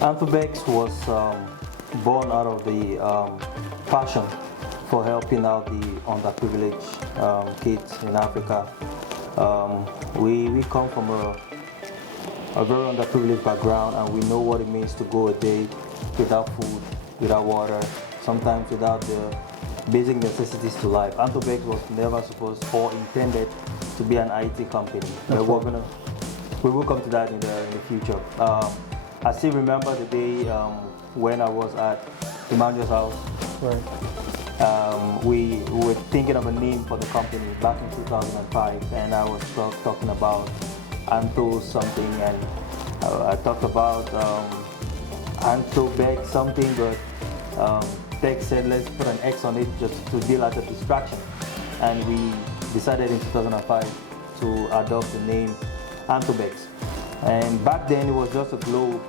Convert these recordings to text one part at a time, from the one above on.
Anthobex was born out of the passion for helping out the underprivileged kids in Africa. We come from a very underprivileged background, and we know what it means to go a day without food, without water, sometimes without the basic necessities to life. Anthobex was never supposed or intended to be an IT company. We will come to that in the future. I still remember the day when I was at Emmanuel's house. Right. We were thinking of a name for the company back in 2005, and I was talking about Antho something, and I talked about Anthobex something, but Tech said let's put an X on it just to deal as a distraction, and we decided in 2005 to adopt the name Anthobex. And back then it was just a globe,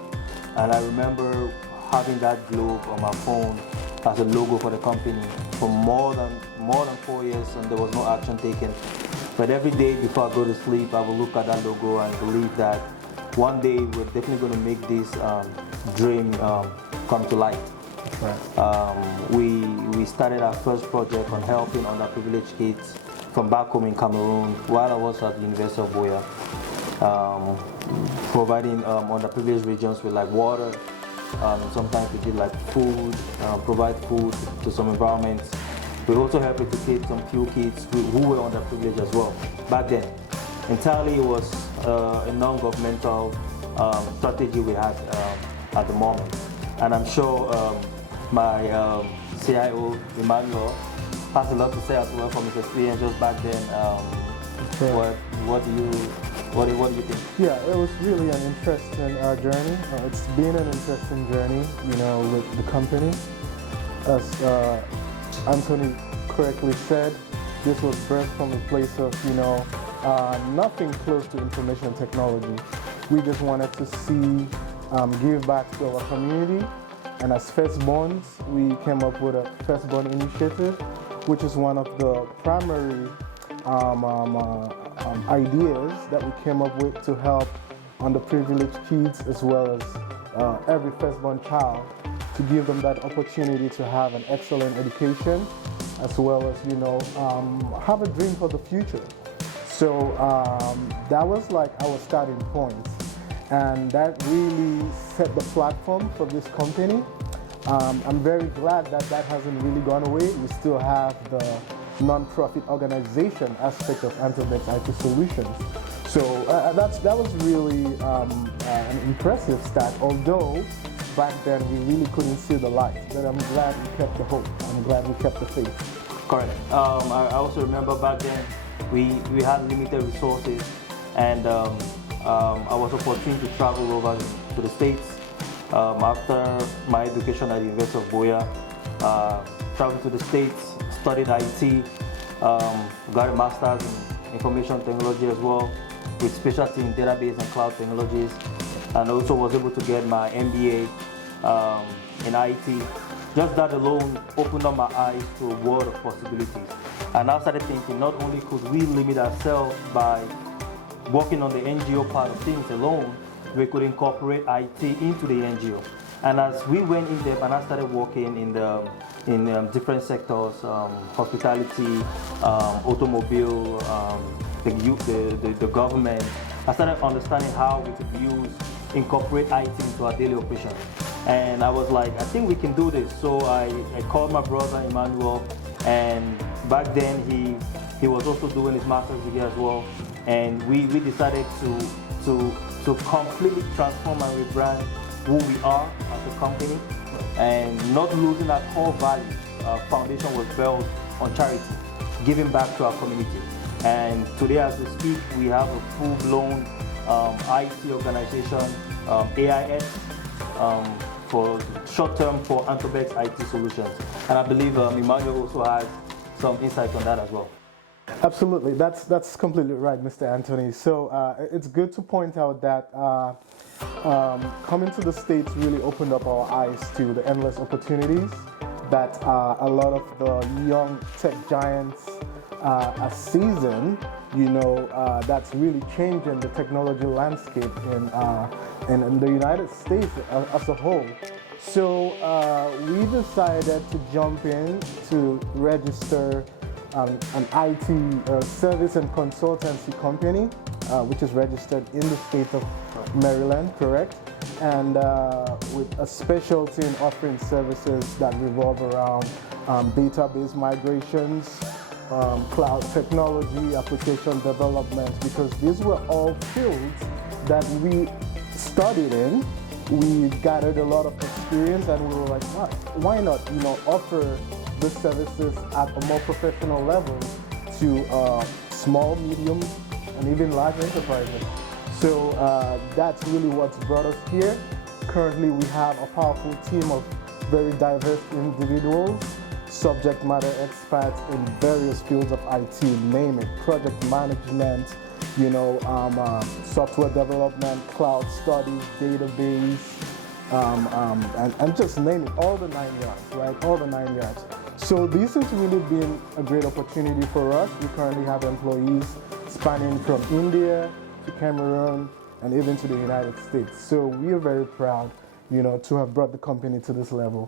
and I remember having that globe on my phone as a logo for the company for more than 4 years, and there was no action taken. But every day before I go to sleep, I will look at that logo and believe that one day we're definitely going to make this dream come to life. Right. We started our first project on helping underprivileged kids from back home in Cameroon while I was at the University of Boya, providing underprivileged regions with like water. Sometimes we did like food, provide food to some environments. We also helped educate some few kids who were underprivileged as well. Back then, entirely it was a non-governmental strategy we had at the moment. And I'm sure my CIO, Emmanuel, has a lot to say as well from his experience just back then. What do you think? Yeah, it was really an interesting journey. It's been an interesting journey, with the company. As Anthony correctly said, this was birthed from a place of, nothing close to information technology. We just wanted to see, give back to our community. And as firstborns, we came up with a firstborn initiative, which is one of the primary ideas that we came up with to help underprivileged kids as well as every firstborn child, to give them that opportunity to have an excellent education as well as have a dream for the future. So that was like our starting point, and that really set the platform for this company. I'm very glad that that hasn't really gone away. We still have the non-profit organization aspect of AnthobexITSolutions. So that was really an impressive start, although back then we really couldn't see the light. But I'm glad we kept the hope. I'm glad we kept the faith. Correct. I also remember back then we had limited resources, and I was opportune to travel over to the States after my education at the University of Boya. Traveled to the States, studied IT, got a master's in information technology as well, with specialty in database and cloud technologies, and also was able to get my MBA in IT. Just that alone opened up my eyes to a world of possibilities. And I started thinking, not only could we limit ourselves by working on the NGO part of things alone, we could incorporate IT into the NGO. And as we went in depth and I started working in different sectors, hospitality, automobile, the government, I started understanding how we could incorporate IT into our daily operations. And I was like, I think we can do this. So I called my brother Emmanuel, and back then he was also doing his master's degree as well. And we decided to completely transform and rebrand who we are as a company, and not losing our core values. Our foundation was built on charity, giving back to our community. And today as we speak, we have a full-blown IT organization, AIS, for short-term for AnthobexITSolutions. And I believe Emmanuel also has some insight on that as well. Absolutely, that's completely right, Mr. Anthony. So it's good to point out that coming to the States really opened up our eyes to the endless opportunities that a lot of the young tech giants a season, that's really changing the technology landscape in the United States as a whole. So we decided to jump in to register an IT service and consultancy company, which is registered in the state of Maryland, correct? And with a specialty in offering services that revolve around database migrations, cloud technology, application development, because these were all fields that we studied in. We gathered a lot of experience, and we were like, why not, offer the services at a more professional level to small, medium, and even large enterprises. So that's really what's brought us here. Currently, we have a powerful team of very diverse individuals, subject matter experts in various fields of IT, name it, project management, software development, cloud studies, database, and just name it, all the 9 yards, right? All the 9 yards. So this has really been a great opportunity for us. We currently have employees spanning from India to Cameroon and even to the United States. So we are very proud, to have brought the company to this level.